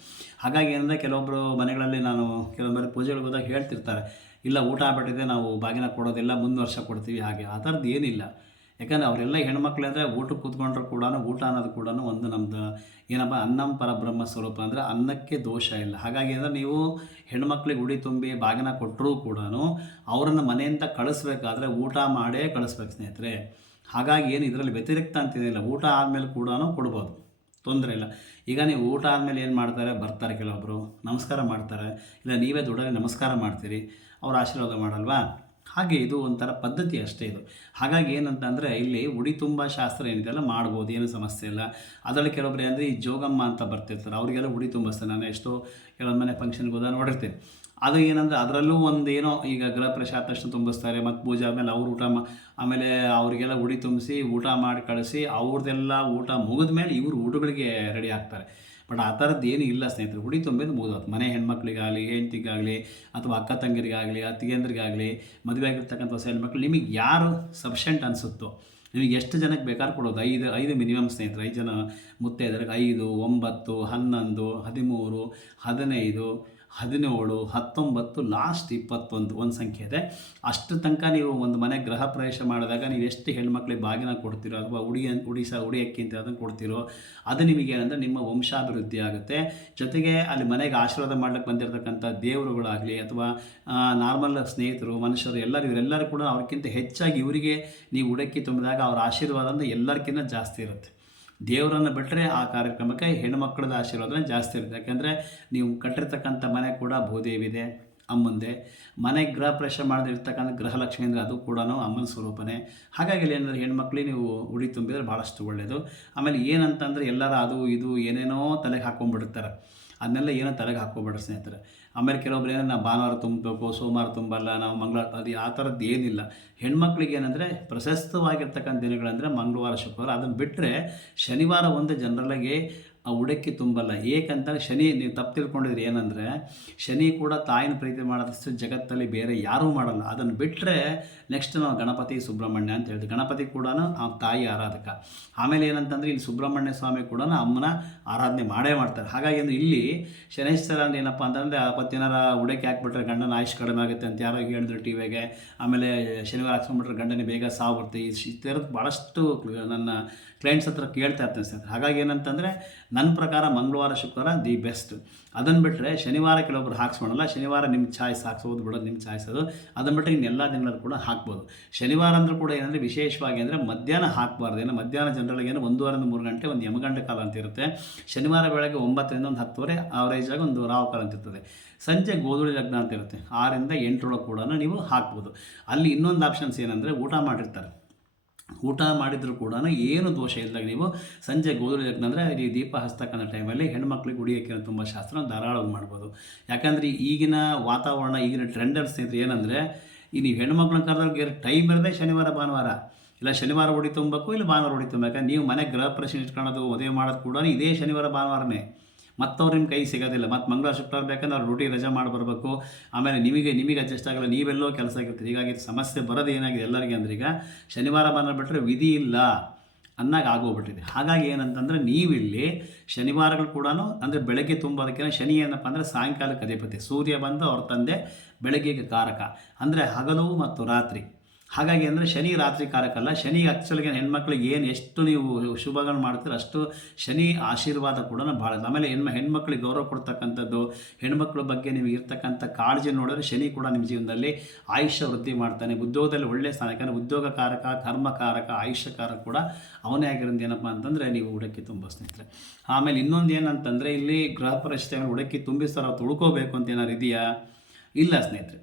Speaker 1: ಹಾಗಾಗಿ ಏನಂದರೆ ಕೆಲವೊಬ್ಬರು ಮನೆಗಳಲ್ಲಿ ನಾನು ಕೆಲವೊಬ್ಬರು ಪೂಜೆಗಳಿಗೆ ಹೋದಾಗ ಹೇಳ್ತಿರ್ತಾರೆ, ಇಲ್ಲ, ಊಟ ಆಗ್ಬಿಟ್ಟಿದೆ, ನಾವು ಬಾಗಿನ ಕೊಡೋದಿಲ್ಲ, ಮುಂದೆ ವರ್ಷ ಕೊಡ್ತೀವಿ. ಹಾಗೆ ಆ ಥರದ್ದು ಏನಿಲ್ಲ. ಯಾಕಂದರೆ ಅವರೆಲ್ಲ ಹೆಣ್ಮಕ್ಳು ಅಂದರೆ ಊಟಕ್ಕೆ ಕೂತ್ಕೊಂಡ್ರು ಕೂಡ ಊಟ ಅನ್ನೋದು ಕೂಡ ಒಂದು ನಮ್ಮದು ಏನಪ್ಪ, ಅನ್ನಂ ಪರಬ್ರಹ್ಮ ಸ್ವರೂಪ ಅಂದರೆ ಅನ್ನಕ್ಕೆ ದೋಷ ಇಲ್ಲ. ಹಾಗಾಗಿ ಅಂದರೆ ನೀವು ಹೆಣ್ಮಕ್ಳಿಗೆ ಉಡಿ ತುಂಬಿ ಬಾಗಿನ ಕೊಟ್ಟರೂ ಕೂಡ ಅವರನ್ನು ಮನೆಯಿಂದ ಕಳಿಸ್ಬೇಕಾದ್ರೆ ಊಟ ಮಾಡೇ ಕಳಿಸ್ಬೇಕು ಸ್ನೇಹಿತರೆ. ಹಾಗಾಗಿ ಏನು ಇದರಲ್ಲಿ ವ್ಯತಿರಿಕ್ತ ಅಂತೇನಿಲ್ಲ ಊಟ ಆದಮೇಲೆ ಕೂಡ ಕೊಡ್ಬೋದು. ತೊಂದರೆ ಇಲ್ಲ. ಈಗ ನೀವು ಊಟ ಆದಮೇಲೆ ಏನು ಮಾಡ್ತಾರೆ? ಬರ್ತಾರೆ ಕೆಲವೊಬ್ಬರು ನಮಸ್ಕಾರ ಮಾಡ್ತಾರೆ. ಇಲ್ಲ, ನೀವೇ ದುಡ್ಡಲ್ಲಿ ನಮಸ್ಕಾರ ಮಾಡ್ತೀರಿ, ಅವ್ರು ಆಶೀರ್ವಾದ ಮಾಡಲ್ವಾ? ಹಾಗೆ ಇದು ಒಂಥರ ಪದ್ಧತಿ ಅಷ್ಟೇ ಇದು. ಹಾಗಾಗಿ ಏನಂತಂದರೆ ಇಲ್ಲಿ ಉಡಿ ತುಂಬ ಶಾಸ್ತ್ರ ಏನಿದೆಯಲ್ಲ, ಮಾಡ್ಬೋದು, ಏನು ಸಮಸ್ಯೆ ಇಲ್ಲ. ಅದರಲ್ಲಿ ಕೆಲವೊಬ್ರು ಅಂದರೆ ಈ ಜೋಗಮ್ಮ ಅಂತ ಬರ್ತಿರ್ತಾರೆ, ಅವರಿಗೆಲ್ಲ ಉಡಿ ತುಂಬಿಸ್ತಾರೆ ನಾನು ಎಷ್ಟೋ ಕೆಲವೊಂದು ಮನೆ ಫಂಕ್ಷನ್ಗೆ ಹೋದಾಗ ನೋಡಿರ್ತೀನಿ. ಅದು ಏನಂದರೆ ಅದರಲ್ಲೂ ಒಂದು ಏನೋ ಈಗ ಗೃಹ ಪ್ರಸಾದ ತಕ್ಷಣ ತುಂಬಿಸ್ತಾರೆ, ಮತ್ತು ಪೂಜೆ ಆದಮೇಲೆ ಅವ್ರು ಊಟ ಮಾ, ಆಮೇಲೆ ಅವರಿಗೆಲ್ಲ ಉಡಿ ತುಂಬಿಸಿ, ಊಟ ಮಾಡಿ ಕಳಿಸಿ ಅವ್ರದ್ದೆಲ್ಲ ಊಟ ಮುಗಿದ ಮೇಲೆ ಇವರು ಊಟಗಳಿಗೆ ರೆಡಿ ಆಗ್ತಾರೆ. ಬಟ್ ಆ ಥರದ್ದು ಏನೂ ಇಲ್ಲ ಸ್ನೇಹಿತರು. ಹುಡಿ ತುಂಬಿದ್ದು ಮುಗಿದೋದು ಮನೆ ಹೆಣ್ಮಕ್ಳಿಗಾಗಲಿ, ಹೆಂಡ್ತಿಗಾಗಲಿ, ಅಥವಾ ಅಕ್ಕ ತಂಗಿರಿಗಾಗಲಿ ಅತ್ತಿಗೆಂದ್ರಿಗಾಗಲಿ ಮದುವೆ ಆಗಿರ್ತಕ್ಕಂಥ ಹೊಸ ಹೆಣ್ಮಕ್ಳು, ನಿಮಗೆ ಯಾರು ಸಫಿಷಿಯೆಂಟ್ ಅನಿಸುತ್ತೋ, ನಿಮಗೆ ಎಷ್ಟು ಜನಕ್ಕೆ ಬೇಕಾದ್ರೆ ಕೊಡೋದು ಐದು ಐದು ಮಿನಿಮಮ್ ಸ್ನೇಹಿತರು. ಐದು ಜನ ಮುತ್ತೈದರಿಗೆ ಐದು, ಒಂಬತ್ತು, ಹನ್ನೊಂದು, ಹದಿಮೂರು, ಹದಿನೈದು ಹದಿನೇಳು, ಹತ್ತೊಂಬತ್ತು ಲಾಸ್ಟ್ ಇಪ್ಪತ್ತೊಂದು ಒಂದು ಸಂಖ್ಯೆ ಇದೆ. ಅಷ್ಟು ತನಕ ನೀವು ಒಂದು ಮನೆ ಗೃಹ ಪ್ರವೇಶ ಮಾಡಿದಾಗ ನೀವು ಎಷ್ಟು ಹೆಣ್ಮಕ್ಳಿಗೆ ಬಾಗಿನ ಕೊಡ್ತೀರೋ ಅಥವಾ ಉಡಿ ಉಡಿಸ ಉಡಿ ಅಕ್ಕಿ ಅಂತ ಅದನ್ನು ಕೊಡ್ತೀರೋ ಅದು ನಿಮಗೆ ಏನಂದರೆ ನಿಮ್ಮ ವಂಶಾಭಿವೃದ್ಧಿ ಆಗುತ್ತೆ. ಜೊತೆಗೆ ಅಲ್ಲಿ ಮನೆಗೆ ಆಶೀರ್ವಾದ ಮಾಡ್ಲಿಕ್ಕೆ ಬಂದಿರತಕ್ಕಂಥ ದೇವರುಗಳಾಗಲಿ ಅಥವಾ ನಾರ್ಮಲ್ ಸ್ನೇಹಿತರು, ಮನುಷ್ಯರು ಎಲ್ಲರೂ ಇವರೆಲ್ಲರೂ ಕೂಡ ಅವ್ರಿಗಿಂತ ಹೆಚ್ಚಾಗಿ ಇವರಿಗೆ ನೀವು ಉಡಕ್ಕಿ ತುಂಬಿದಾಗ ಅವರ ಆಶೀರ್ವಾದ ಅಂದರೆ ಎಲ್ಲರಿಗಿಂತ ಜಾಸ್ತಿ ಇರುತ್ತೆ. ದೇವರನ್ನು ಬಿಟ್ಟರೆ ಆ ಕಾರ್ಯಕ್ರಮಕ್ಕೆ ಹೆಣ್ಣುಮಕ್ಕಳದ ಆಶೀರ್ವಾದನ ಜಾಸ್ತಿ ಇರುತ್ತೆ. ಯಾಕೆಂದರೆ ನೀವು ಕಟ್ಟಿರ್ತಕ್ಕಂಥ ಮನೆ ಕೂಡ ಭೂದೇವಿದೆ, ಅಮ್ಮಂದೆ. ಮನೆ ಗೃಹ ಪ್ರವೇಶ ಮಾಡದಿರ್ತಕ್ಕಂಥ ಗೃಹಲಕ್ಷ್ಮಿ ಅಂದರೆ ಅದು ಕೂಡ ಅಮ್ಮನ ಸ್ವರೂಪನೇ. ಹಾಗಾಗಿ ಇಲ್ಲಿ ಏನಂದರೆ ಹೆಣ್ಮಕ್ಳಿಗೆ ನೀವು ಉಡಿ ತುಂಬಿದರೆ ಭಾಳಷ್ಟು ಒಳ್ಳೆಯದು ಆಮೇಲೆ ಏನಂತಂದರೆ ಎಲ್ಲರ ಅದು ಇದು ಏನೇನೋ ತಲೆಗೆ ಹಾಕ್ಕೊಂಡ್ಬಿಡ್ತಾರೆ ಅದನ್ನೆಲ್ಲ ಏನೋ ತಲೆಗೆ ಹಾಕ್ಕೊಬೇಡ್ರಿ ಸ್ನೇಹಿತರೆ. ಆಮೇಲೆ ಕೆಲವೊಬ್ರು ಏನೋ ನಾವು ಭಾನುವಾರ ತುಂಬಬೇಕು, ಸೋಮವಾರ ತುಂಬಲ್ಲ, ನಾವು ಮಂಗಳವಾರ ಅದು ಆ ಥರದ್ದು ಏನಿಲ್ಲ. ಹೆಣ್ಮಕ್ಳಿಗೆ ಏನಂದರೆ, ಪ್ರಶಸ್ತವಾಗಿರ್ತಕ್ಕಂಥ ದಿನಗಳಂದರೆ ಮಂಗಳವಾರ, ಶುಕ್ರವಾರ. ಅದನ್ನು ಬಿಟ್ಟರೆ ಶನಿವಾರ ಒಂದು ಜನರಲಾಗಿ ಆ ಉಡಕ್ಕಿ ತುಂಬಲ್ಲ. ಏಕೆಂತಂದರೆ ಶನಿ, ನೀವು ತಪ್ಪು ತಿಳ್ಕೊಂಡಿದ್ರೆ ಏನಂದರೆ ಶನಿ ಕೂಡ ತಾಯಿನ ಪ್ರೀತಿ ಮಾಡೋದಷ್ಟು ಜಗತ್ತಲ್ಲಿ ಬೇರೆ ಯಾರೂ ಮಾಡಲ್ಲ. ಅದನ್ನು ಬಿಟ್ಟರೆ ನೆಕ್ಸ್ಟ್ ನಾವು ಗಣಪತಿ, ಸುಬ್ರಹ್ಮಣ್ಯ ಅಂತ ಹೇಳಿದ್ವಿ ಗಣಪತಿ ಕೂಡ ಆ ತಾಯಿ ಆರಾಧಕ. ಆಮೇಲೆ ಏನಂತಂದರೆ ಇಲ್ಲಿ ಸುಬ್ರಹ್ಮಣ್ಯ ಸ್ವಾಮಿ ಕೂಡ ಅಮ್ಮನ ಆರಾಧನೆ ಮಾಡೇ ಮಾಡ್ತಾರೆ. ಹಾಗಾಗಿ ಅಂದರೆ ಇಲ್ಲಿ ಶನೇಶ್ವರ ಅಂದ್ರೆ ಏನಪ್ಪ ಅಂತಂದರೆ ಅವತ್ತೇನಾರ ಉಡಕ್ಕೆ ಹಾಕ್ಬಿಟ್ರೆ ಗಂಡನ ಆಯುಷ್ ಕಡಿಮೆ ಆಗುತ್ತೆ ಅಂತ ಯಾರೋ ಹೇಳಿದ್ರು ಟಿ ವಿಗೆ. ಆಮೇಲೆ ಶನಿವಾರ ಹಾಕ್ಸ್ಕೊಂಡ್ಬಿಟ್ರೆ ಗಂಡನೇ ಬೇಗ ಸಾವು ಬರುತ್ತೆ. ಈ ಥರದ್ದು ಭಾಳಷ್ಟು ನನ್ನ ಕ್ಲೈಂಟ್ಸ್ ಹತ್ರ ಕೇಳ್ತಾ ಇರ್ತೀನಿ ಸರ್. ಹಾಗಾಗಿ ಏನಂತಂದರೆ ನನ್ನ ಪ್ರಕಾರ ಮಂಗಳವಾರ, ಶುಕ್ರವಾರ ದಿ ಬೆಸ್ಟ್. ಅದನ್ನು ಬಿಟ್ಟರೆ ಶನಿವಾರ ಕೆಲವೊಬ್ರು ಹಾಕ್ಸ್ಕೊಳಲ್ಲ. ಶನಿವಾರ ನಿಮ್ಮ ಚಾಯ್ಸ್ ಹಾಕ್ಸೋದು ಬಿಡೋದು ನಿಮ್ಮ ಚಾಯ್ಸ್ ಅದು. ಅದನ್ನು ಬಿಟ್ಟರೆ ಇನ್ನೆಲ್ಲ ದಿನಗಳಲ್ಲಿ ಕೂಡ ಹಾಕ್ಬೋದು. ಶನಿವಾರ ಅಂದರೂ ಕೂಡ ಏನಂದರೆ ವಿಶೇಷವಾಗಿ ಅಂದರೆ ಮಧ್ಯಾಹ್ನ ಹಾಕಬಾರ್ದು. ಏನೋ ಮಧ್ಯಾಹ್ನ ಜನರಲ್ಲಿ ಏನು ಒಂದೂವರೆಯಿಂದ ಮೂರು ಗಂಟೆ ಒಂದು ಯಮಗಂಟೆ ಕಾಲ ಅಂತ ಇರುತ್ತೆ. ಶನಿವಾರ ಬೆಳಗ್ಗೆ ಒಂಬತ್ತರಿಂದ ಒಂದು ಹತ್ತುವರೆ ಆಗಿ ಒಂದು ರಾವು ಕಾಲ ಅಂತ ಇರ್ತದೆ. ಸಂಜೆ ಗೋಧುಳಿ ಲಗ್ನ ಅಂತ ಇರುತ್ತೆ. ಆರಿಂದ ಎಂಟರೊಳಗೆ ಕೂಡ ನೀವು ಹಾಕ್ಬೋದು. ಅಲ್ಲಿ ಇನ್ನೊಂದು ಆಪ್ಷನ್ಸ್ ಏನಂದರೆ ಊಟ ಮಾಡಿರ್ತಾರೆ. ಊಟ ಮಾಡಿದರೂ ಕೂಡ ಏನು ದೋಷ ಇಲ್ಲದಾಗ ನೀವು ಸಂಜೆ ಗೋಧುಳಿ ಅಂದರೆ ಈ ದೀಪ ಹಸ್ತಕ್ಕಂಥ ಟೈಮಲ್ಲಿ ಹೆಣ್ಮಕ್ಳಿಗೆ ಉಡಿಯೋಕ್ಕೆ ತುಂಬ ಶಾಸ್ತ್ರ ಧಾರಾಳವಾಗಿ ಮಾಡ್ಬೋದು. ಯಾಕಂದರೆ ಈಗಿನ ವಾತಾವರಣ, ಈಗಿನ ಟ್ರೆಂಡರ್ ಸ್ನೇಹಿತರೆ ಏನಂದರೆ, ಈ ನೀವು ಹೆಣ್ಮಕ್ಳನ್ನ ಕರೆದಾಗ ಟೈಮ್ ಇರದೆ ಶನಿವಾರ, ಭಾನುವಾರ. ಇಲ್ಲ ಶನಿವಾರ ಹೊಡಿ ತುಂಬಬೇಕು ಇಲ್ಲ ಭಾನುವಾರ ಉಡಿ ತುಂಬಬೇಕು ನೀವು ಮನೆ ಗೃಹ ಪ್ರಶ್ನೆ ಇಟ್ಕೊಳ್ಳೋದು, ಮದುವೆ ಮಾಡೋದು ಕೂಡ ಇದೇ ಶನಿವಾರ, ಭಾನುವಾರನೇ. ಮತ್ತವ್ರು ನಿಮ್ಮ ಕೈ ಸಿಗೋದಿಲ್ಲ. ಮತ್ತು ಮಂಗಳ ಶುಕ್ರವಾರ ಬೇಕಂದ್ರೆ ಅವ್ರು ರೂಟಿ ರಜಾ ಮಾಡಿ ಬರಬೇಕು. ಆಮೇಲೆ ನಿಮಗೆ ನಿಮಗೆ ಅಡ್ಜಸ್ಟ್ ಆಗಲ್ಲ. ನೀವೆಲ್ಲೋ ಕೆಲಸ ಆಗಿರ್ತೀರಿ. ಹೀಗಾಗಿ ಸಮಸ್ಯೆ ಬರೋದು ಏನಾಗಿದೆ ಎಲ್ಲರಿಗೆ ಅಂದ್ರೆ ಈಗ ಶನಿವಾರ ಬಿಟ್ಟರೆ ವಿಧಿ ಇಲ್ಲ ಅನ್ನಾಗ ಆಗೋಗ್ಬಿಟ್ಟಿದೆ. ಹಾಗಾಗಿ ಏನಂತಂದರೆ ನೀವಿಲ್ಲಿ ಶನಿವಾರಗಳು ಕೂಡ ಅಂದರೆ ಬೆಳಗ್ಗೆ ತುಂಬೋದಕ್ಕೆ ಶನಿ ಏನಪ್ಪ ಅಂದರೆ ಸಾಯಂಕಾಲಕ್ಕೆ ಅಧಿಪತಿ. ಸೂರ್ಯ ಬಂದು ಅವ್ರ ತಂದೆ ಬೆಳಗ್ಗೆಗೆ ಕಾರಕ. ಅಂದರೆ ಹಗಲು ಮತ್ತು ರಾತ್ರಿ. ಹಾಗಾಗಿ ಅಂದರೆ ಶನಿ ರಾತ್ರಿ ಕಾರಕಲ್ಲ ಶನಿ ಆ್ಯಕ್ಚುಲಿಗೆ ಹೆಣ್ಮಕ್ಳಿಗೆ ಏನು ಎಷ್ಟು ನೀವು ಶುಭಗಳು ಮಾಡ್ತೀರೋ ಅಷ್ಟು ಶನಿ ಆಶೀರ್ವಾದ ಕೂಡ ಭಾಳ ಆಮೇಲೆ ಹೆಣ್ಮ, ಹೆಣ್ಮಕ್ಳಿಗೆ ಗೌರವ ಕೊಡ್ತಕ್ಕಂಥದ್ದು, ಹೆಣ್ಮಕ್ಳ ಬಗ್ಗೆ ನಿಮಗೆ ಇರ್ತಕ್ಕಂಥ ಕಾಳಜಿ ನೋಡಿದ್ರೆ ಶನಿ ಕೂಡ ನಿಮ್ಮ ಜೀವನದಲ್ಲಿ ಆಯುಷ್ಯ ವೃದ್ಧಿ ಮಾಡ್ತಾನೆ. ಉದ್ಯೋಗದಲ್ಲಿ ಒಳ್ಳೆಯ ಸ್ಥಾನ, ಯಾಕಂದರೆ ಉದ್ಯೋಗಕಾರಕ ಕರ್ಮಕಾರಕ ಆಯುಷ್ಯಕಾರಕ ಕೂಡ ಅವನೇ ಆಗಿರೋದು ಏನಪ್ಪ ಅಂತಂದರೆ ನೀವು ಹುಡುಕಿ ತುಂಬ ಸ್ನೇಹಿತರೆ. ಆಮೇಲೆ ಇನ್ನೊಂದು ಏನಂತಂದರೆ ಇಲ್ಲಿ ಗೃಹ ಪರಿಸ್ಥಿತಿ ಉಡಕ್ಕಿ ತುಂಬಿಸ್ತಾರ ತುಳ್ಕೋಬೇಕು ಅಂತ ಏನಾರು ಇದೆಯಾ ಇಲ್ಲ ಸ್ನೇಹಿತರೆ.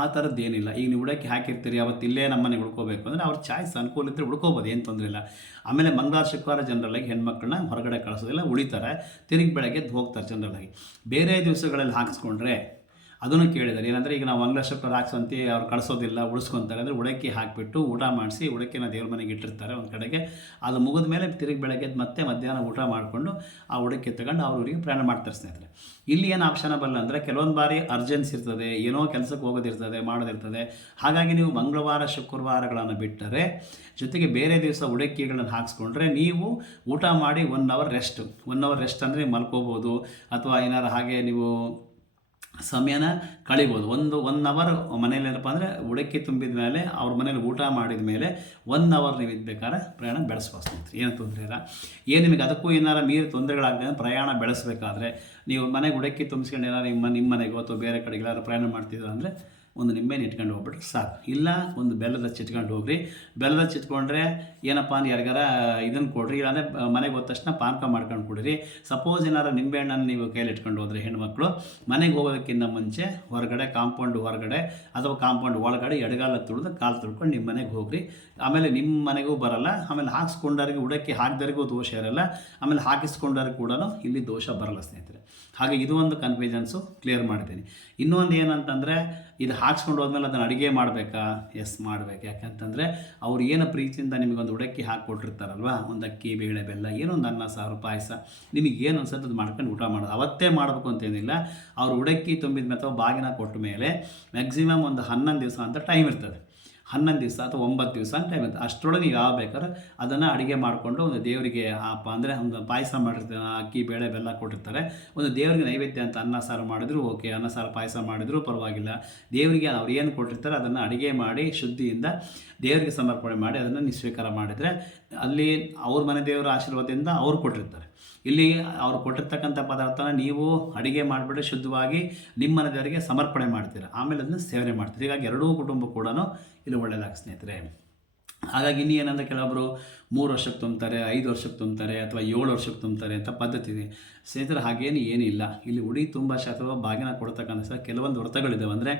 Speaker 1: ಆ ಥರದ್ದು ಏನಿಲ್ಲ. ಈಗ ನೀವು ಉಡಕ್ಕೆ ಹಾಕಿರ್ತೀರಿ, ಅವತ್ತು ಇಲ್ಲೇ ನಮ್ಮ ಮನೆಗೆ ಉಳ್ಕೋಬೇಕು ಅಂದರೆ ಅವ್ರ ಚಾಯ್ಸ್ ಅನುಕೂಲ ಇದ್ದರೆ ಹುಡ್ಕೋಬೋದು ಏನು ತೊಂದರೆ ಇಲ್ಲ. ಆಮೇಲೆ ಮಂಗಳವಾರ, ಶುಕ್ರವಾರ ಜನರಲ್ಲಾಗಿ ಹೆಣ್ಮಕ್ಳನ್ನ ಹೊರಗಡೆ ಕಳಿಸೋದಿಲ್ಲ, ಉಳಿತಾರೆ. ತಿರುಗಿ ಬೆಳಗ್ಗೆ ಹೋಗ್ತಾರೆ ಜನರಲ್ಲಾಗಿ. ಬೇರೆ ದಿವಸಗಳಲ್ಲಿ ಹಾಕಿಸ್ಕೊಂಡ್ರೆ ಅದನ್ನು ಕೇಳಿದ್ದಾರೆ. ಏನಂದರೆ, ಈಗ ನಾವು ಶುಕ್ರವಾರ ಹಾಕ್ಸಂತಿ ಅವ್ರು ಕಳಿಸೋದಿಲ್ಲ, ಉಳಿಸ್ಕೊತಾರೆ. ಅಂದರೆ ಉಡಕ್ಕಿ ಹಾಕಿಬಿಟ್ಟು ಊಟ ಮಾಡಿಸಿ, ಉಡಕ್ಕಿನ ದೇವ್ರ ಮನೆಗೆ ಇಟ್ಟಿರ್ತಾರೆ ಒಂದು ಕಡೆಗೆ. ಅದು ಮುಗಿದ ಮೇಲೆ ತಿರುಗಿ ಬೆಳಗ್ಗೆ ಮತ್ತೆ ಮಧ್ಯಾಹ್ನ ಊಟ ಮಾಡಿಕೊಂಡು ಆ ಉಡಕ್ಕಿ ತಗೊಂಡು ಅವ್ರ ಊರಿಗೆ ಪ್ರಯಾಣ ಮಾಡ್ತಾರೆ ಸ್ನೇಹಿತರೆ. ಇಲ್ಲಿ ಏನು ಆಪ್ಷನಬಲ್ ಅಂದರೆ, ಕೆಲವೊಂದು ಬಾರಿ ಅರ್ಜೆನ್ಸ್ ಇರ್ತದೆ, ಏನೋ ಕೆಲಸಕ್ಕೆ ಹೋಗೋದಿರ್ತದೆ, ಮಾಡೋದಿರ್ತದೆ. ಹಾಗಾಗಿ ನೀವು ಮಂಗಳವಾರ, ಶುಕ್ರವಾರಗಳನ್ನು ಬಿಟ್ಟರೆ, ಜೊತೆಗೆ ಬೇರೆ ದಿವಸ ಉಡಕ್ಕಿಗಳನ್ನು ಹಾಕ್ಸ್ಕೊಂಡ್ರೆ ನೀವು ಊಟ ಮಾಡಿ one hour rest one hour rest ಅಂದರೆ ಮಲ್ಕೋಬೋದು. ಅಥವಾ ಏನಾರು ಹಾಗೆ ನೀವು ಸಮಯನ ಕಳಿಬೋದು. ಒಂದು ಒನ್ ಅವರ್ ಮನೇಲಿ ಏನಪ್ಪ ಅಂದರೆ ಉಡಕ್ಕಿ ತುಂಬಿದ ಮೇಲೆ ಅವ್ರ ಮನೇಲಿ ಊಟ ಮಾಡಿದ ಮೇಲೆ ಒನ್ ಅವರ್ ನೀವು ಇದ್ಬೇಕಾದ್ರೆ ಪ್ರಯಾಣ ಬೆಳೆಸ್ಬೋದು ಸ್ನೇಹಿತರೆ. ಏನು ತೊಂದರೆ ಇಲ್ಲ. ಏನು ನಿಮಗೆ ಅದಕ್ಕೂ ಏನಾರು ಮೀರಿ ತೊಂದರೆಗಳಾಗದೆ ಪ್ರಯಾಣ ಬೆಳೆಸಬೇಕಾದ್ರೆ ನೀವು ಮನೆಗೆ ಉಡಕ್ಕಿ ತುಂಬಿಸ್ಕೊಂಡು ಏನಾರು ನಿಮ್ಮ ನಿಮ್ಮ ಮನೆಗೋ ಅಥವಾ ಬೇರೆ ಕಡೆಗೆ ಪ್ರಯಾಣ ಮಾಡ್ತಿದ್ರು ಅಂದರೆ ಒಂದು ನಿಂಬೆನ ಇಟ್ಕೊಂಡು ಹೋಗ್ಬಿಟ್ರೆ ಸಾಕು. ಇಲ್ಲ, ಒಂದು ಬೆಲ್ಲದ ಚಿಟ್ಕೊಂಡು ಹೋಗ್ರಿ. ಬೆಲ್ಲದ ಚಿಟ್ಕೊಂಡ್ರೆ ಏನಪ್ಪ ಅಂದ್ರೆ ಯಾರಿಗಾರ ಇದನ್ನು ಕೊಡ್ರಿ, ಇಲ್ಲಾಂದರೆ ಮನೆಗೆ ಹೋದ ತಕ್ಷಣ ಪಾನಕ ಮಾಡ್ಕೊಂಡು ಕೊಡಿರಿ. ಸಪೋಸ್ ಏನಾರು ನಿಂಬೆಹಣ್ಣನ್ನು ನೀವು ಕೈಲಿ ಇಟ್ಕೊಂಡು ಹೋದ್ರೆ ಹೆಣ್ಮಕ್ಳು, ಮನೆಗೆ ಹೋಗೋದಕ್ಕಿಂತ ಮುಂಚೆ ಹೊರಗಡೆ, ಕಾಂಪೌಂಡ್ ಹೊರಗಡೆ ಅಥವಾ ಕಾಂಪೌಂಡ್ ಒಳಗಡೆ ಎಡಗಾಲ ತುಳಿದು ಕಾಲು ತುಳ್ಕೊಂಡು ನಿಮ್ಮ ಮನೆಗೆ ಹೋಗ್ರಿ. ಆಮೇಲೆ ನಿಮ್ಮ ಮನೆಗೂ ಬರಲ್ಲ, ಆಮೇಲೆ ಹಾಕ್ಸ್ಕೊಂಡವ್ರಿಗೆ ಉಡಕ್ಕೆ ಹಾಕಿದವ್ರಿಗೂ ದೋಷ ಇರಲ್ಲ, ಆಮೇಲೆ ಹಾಕಿಸ್ಕೊಂಡವ್ರಿಗೆ ಕೂಡ ಇಲ್ಲಿ ದೋಷ ಬರಲ್ಲ ಸ್ನೇಹಿತರೆ. ಹಾಗೆ ಇದು ಒಂದು ಕನ್ಫ್ಯೂಷನ್ಸು ಕ್ಲಿಯರ್ ಮಾಡ್ತೀನಿ ಇನ್ನೊಂದು ಏನಂತಂದರೆ, ಇದು ಹಾಕ್ಸ್ಕೊಂಡು ಹೋದ್ಮೇಲೆ ಅದನ್ನು ಅಡುಗೆ ಮಾಡಬೇಕಾ? ಎಸ್ ಮಾಡಬೇಕು. ಯಾಕಂತಂದರೆ, ಅವ್ರು ಏನು ಪ್ರೀತಿಯಿಂದ ನಿಮಗೊಂದು ಉಡಕ್ಕಿ ಹಾಕ್ಕೊಟ್ಟಿರ್ತಾರಲ್ವ? ಒಂದು ಅಕ್ಕಿ ಬೇಳೆ, ಬೆಲ್ಲ, ಏನೋ ಒಂದು ಅನ್ನ, ಸಾರು, ಪಾಯಸ. ನಿಮಗೆ ಏನು ಅನ್ಸುತ್ತೆ ಅದು ಮಾಡ್ಕೊಂಡು ಊಟ ಮಾಡೋದು. ಅವತ್ತೇ ಮಾಡಬೇಕು ಅಂತೇನಿಲ್ಲ. ಅವ್ರು ಉಡಕ್ಕಿ ತುಂಬಿದ ಮೇಲೆ ಅಥವಾ ಬಾಗಿನ ಕೊಟ್ಟ ಮೇಲೆ ಮ್ಯಾಕ್ಸಿಮಮ್ ಒಂದು ಹನ್ನೊಂದು ದಿವಸ ಅಂತ ಟೈಮ್ ಇರ್ತದೆ. ಹನ್ನೊಂದು ದಿವಸ ಅಥವಾ ಒಂಬತ್ತು ದಿವಸ ಅಂತ ಟೈಮ್ ಇರುತ್ತೆ. ಅಷ್ಟರೊಳಗೆ ನೀವು ಯಾವ ಬೇಕಾದ್ರೆ ಅದನ್ನು ಅಡುಗೆ ಮಾಡಿಕೊಂಡು ಒಂದು ದೇವರಿಗೆ ಅಪ್ಪ ಅಂದರೆ ಒಂದು ಪಾಯಸ ಮಾಡಿರ್ತಾರೆ, ಅಕ್ಕಿ, ಬೇಳೆ, ಬೆಲ್ಲ ಕೊಟ್ಟಿರ್ತಾರೆ. ಒಂದು ದೇವರಿಗೆ ನೈವೇದ್ಯ ಅಂತ ಅನ್ನ, ಸಾರು ಮಾಡಿದ್ರು ಓಕೆ ಅನ್ನ, ಸಾರು, ಪಾಯಸ ಮಾಡಿದ್ರು ಪರವಾಗಿಲ್ಲ. ದೇವರಿಗೆ ಅವ್ರು ಏನು ಕೊಟ್ಟಿರ್ತಾರೆ ಅದನ್ನು ಅಡುಗೆ ಮಾಡಿ ಶುದ್ಧಿಯಿಂದ ದೇವರಿಗೆ ಸಮರ್ಪಣೆ ಮಾಡಿ ಅದನ್ನು ನಿಸ್ವೀಕಾರ ಮಾಡಿದರೆ ಅಲ್ಲಿ ಅವ್ರ ಮನೆ ದೇವರ ಆಶೀರ್ವಾದದಿಂದ ಅವ್ರು ಕೊಟ್ಟಿರ್ತಾರೆ. ಇಲ್ಲಿ ಅವ್ರು ಕೊಟ್ಟಿರ್ತಕ್ಕಂಥ ಪದಾರ್ಥನ ನೀವು ಅಡುಗೆ ಮಾಡಿಬಿಟ್ಟು ಶುದ್ಧವಾಗಿ ನಿಮ್ಮ ಮನೆ ದೇವರಿಗೆ ಸಮರ್ಪಣೆ ಮಾಡ್ತೀರ. ಆಮೇಲೆ ಅದನ್ನು ಸೇವನೆ ಮಾಡ್ತೀರಿ. ಹೀಗಾಗಿ ಎರಡೂ ಕುಟುಂಬ ಕೂಡ ಇಲ್ಲಿ ಒಳ್ಳೆಯದಾಗ ಸ್ನೇಹಿತರೆ. ಹಾಗಾಗಿ ಇನ್ನು ಏನಂದರೆ ಕೆಲವೊಬ್ಬರು ಮೂರು ವರ್ಷಕ್ಕೆ ತುಂಬ್ತಾರೆ, ಐದು ವರ್ಷಕ್ಕೆ ತುಂಬ್ತಾರೆ ಅಥವಾ ಏಳು ವರ್ಷಕ್ಕೆ ತುಂಬ್ತಾರೆ ಅಂತ ಪದ್ಧತಿ ಇದೆ. ಸ್ನೇಹಿತರೆ, ಹಾಗೇನು ಏನಿಲ್ಲ ಇಲ್ಲಿ. ಉಡಿ ತುಂಬ ಶಾತವ ಬಾಗಿನ ಕೊಡ್ತಕ್ಕಂಥ ಸಹ ಕೆಲವೊಂದು ವ್ರತಗಳಿದ್ದಾವೆ ಅಂದರೆ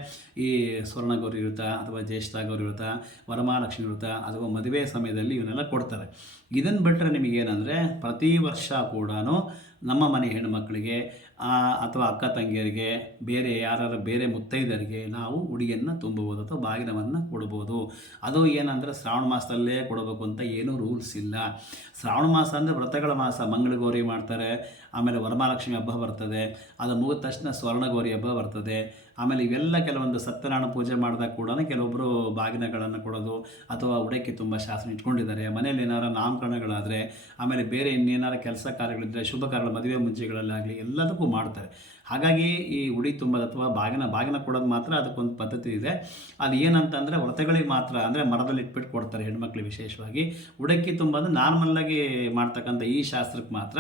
Speaker 1: ಈ ಸ್ವರ್ಣ ಗೌರಿ ವ್ರತ ಅಥವಾ ಜ್ಯೇಷ್ಠ ಗೌರಿ ವ್ರತ, ವರಮಹಾಲಕ್ಷ್ಮಿ ವ್ರತ ಅಥವಾ ಮದುವೆ ಸಮಯದಲ್ಲಿ ಇವನ್ನೆಲ್ಲ ಕೊಡ್ತಾರೆ. ಇದನ್ನು ಬಿಟ್ಟರೆ ನಿಮಗೇನಂದರೆ ಪ್ರತಿ ವರ್ಷ ಕೂಡ ನಮ್ಮ ಮನೆ ಹೆಣ್ಣುಮಕ್ಕಳಿಗೆ ಅಥವಾ ಅಕ್ಕ ತಂಗಿಯರಿಗೆ, ಬೇರೆ ಯಾರು ಬೇರೆ ಮುತ್ತೈದರಿಗೆ ನಾವು ಉಡಿಯನ್ನು ತುಂಬಬಹುದು ಅಥವಾ ಬಾಗಿನವನ್ನು ಕೊಡ್ಬೋದು ಅದು ಏನಂದರೆ ಶ್ರಾವಣ ಮಾಸದಲ್ಲೇ ಕೊಡಬೇಕು ಅಂತ ಏನೂ ರೂಲ್ಸ್ ಇಲ್ಲ. ಶ್ರಾವಣ ಮಾಸ ಅಂದರೆ ವ್ರತಗಳ ಮಾಸ. ಮಂಗಳಗೌರಿ ಮಾಡ್ತಾರೆ, ಆಮೇಲೆ ವರಮಹಾಲಕ್ಷ್ಮಿ ಹಬ್ಬ ಬರ್ತದೆ, ಅದು ಮುಗಿದ ತಕ್ಷಣ ಸ್ವರ್ಣಗೌರಿ ಹಬ್ಬ ಬರ್ತದೆ. ಆಮೇಲೆ ಇವೆಲ್ಲ ಕೆಲವೊಂದು ಸತ್ಯನಾರಾಯಣ ಪೂಜೆ ಮಾಡಿದಾಗ ಕೂಡ ಕೆಲವೊಬ್ಬರು ಬಾಗಿನಗಳನ್ನು ಕೊಡೋದು ಅಥವಾ ಉಡಕ್ಕೆ ತುಂಬ ಶಾಸನ ಇಟ್ಕೊಂಡಿದ್ದಾರೆ. ಮನೇಲಿ ಏನಾರ ನಾಮಕರಣಗಳಾದರೆ, ಆಮೇಲೆ ಬೇರೆ ಇನ್ನೇನಾರ ಕೆಲಸ ಕಾರ್ಯಗಳಿದ್ದರೆ ಶುಭ ಕಾರ್ಯಗಳು, ಮದುವೆ ಮುಂಚೆಗಳಲ್ಲಾಗಲಿ ಎಲ್ಲದಕ್ಕೂ ಮಾಡ್ತಾರೆ. ಹಾಗಾಗಿ ಈ ಉಡಿ ತುಂಬೋದು ಅಥವಾ ಬಾಗಿನ ಬಾಗಿನ ಕೊಡೋದು ಮಾತ್ರ ಅದಕ್ಕೊಂದು ಪದ್ಧತಿ ಇದೆ. ಅದು ಏನಂತಂದರೆ ವ್ರತಗಳಿಗೆ ಮಾತ್ರ ಅಂದರೆ ಮರದಲ್ಲಿ ಇಟ್ಬಿಟ್ಟು ಕೊಡ್ತಾರೆ ಹೆಣ್ಮಕ್ಳಿಗೆ ವಿಶೇಷವಾಗಿ. ಉಡಕ್ಕಿ ತುಂಬೋದು ನಾರ್ಮಲ್ಲಾಗಿ ಮಾಡ್ತಕ್ಕಂಥ ಈ ಶಾಸ್ತ್ರಕ್ಕೆ ಮಾತ್ರ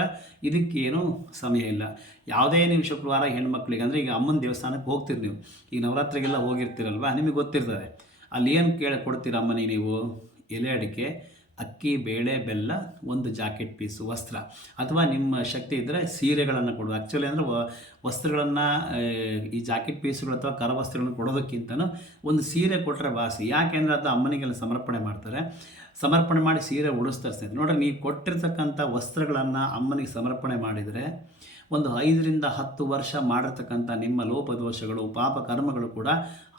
Speaker 1: ಇದಕ್ಕೇನು ಸಮಯ ಇಲ್ಲ. ಯಾವುದೇ ನೀವು ಶುಕ್ರವಾರ ಹೆಣ್ಮಕ್ಳಿಗೆ ಅಂದರೆ ಈಗ ಅಮ್ಮನ ದೇವಸ್ಥಾನಕ್ಕೆ ಹೋಗ್ತೀರಿ ನೀವು. ಈಗ ನವರಾತ್ರಿಗೆಲ್ಲ ಹೋಗಿರ್ತೀರಲ್ವ? ನಿಮಗೆ ಗೊತ್ತಿರ್ತದೆ. ಅಲ್ಲಿ ಏನು ಕೇಳಿ ಕೊಡ್ತೀರ ಅಮ್ಮನಿಗೆ ನೀವು? ಎಲೆ ಅಡಿಕೆ ಅಕ್ಕಿ, ಬೇಳೆ, ಬೆಲ್ಲ, ಒಂದು ಜಾಕೆಟ್ ಪೀಸು ವಸ್ತ್ರ. ಅಥವಾ ನಿಮ್ಮ ಶಕ್ತಿ ಇದ್ದರೆ ಸೀರೆಗಳನ್ನು ಕೊಡೋದು. ಆ್ಯಕ್ಚುಲಿ ಅಂದರೆ ವಸ್ತ್ರಗಳನ್ನು ಈ ಜಾಕೆಟ್ ಪೀಸುಗಳು ಅಥವಾ ಕರವಸ್ತ್ರಗಳನ್ನು ಕೊಡೋದಕ್ಕಿಂತನೂ ಒಂದು ಸೀರೆ ಕೊಟ್ಟರೆ ವಾಸಿ. ಯಾಕೆಂದರೆ ಅದು ಅಮ್ಮನಿಗೆಲ್ಲ ಸಮರ್ಪಣೆ ಮಾಡ್ತಾರೆ. ಸಮರ್ಪಣೆ ಮಾಡಿ ಸೀರೆ ಉಡಿಸ್ತಾರೆ ಸ್ನೇಹಿತರೆ. ನೋಡ್ರಿ, ನೀವು ಕೊಟ್ಟಿರ್ತಕ್ಕಂಥ ವಸ್ತ್ರಗಳನ್ನು ಅಮ್ಮನಿಗೆ ಸಮರ್ಪಣೆ ಮಾಡಿದರೆ ಒಂದು ಐದರಿಂದ ಹತ್ತು ವರ್ಷ ಮಾಡಿರ್ತಕ್ಕಂಥ ನಿಮ್ಮ ಲೋಪದೋಷಗಳು, ಪಾಪ ಕರ್ಮಗಳು ಕೂಡ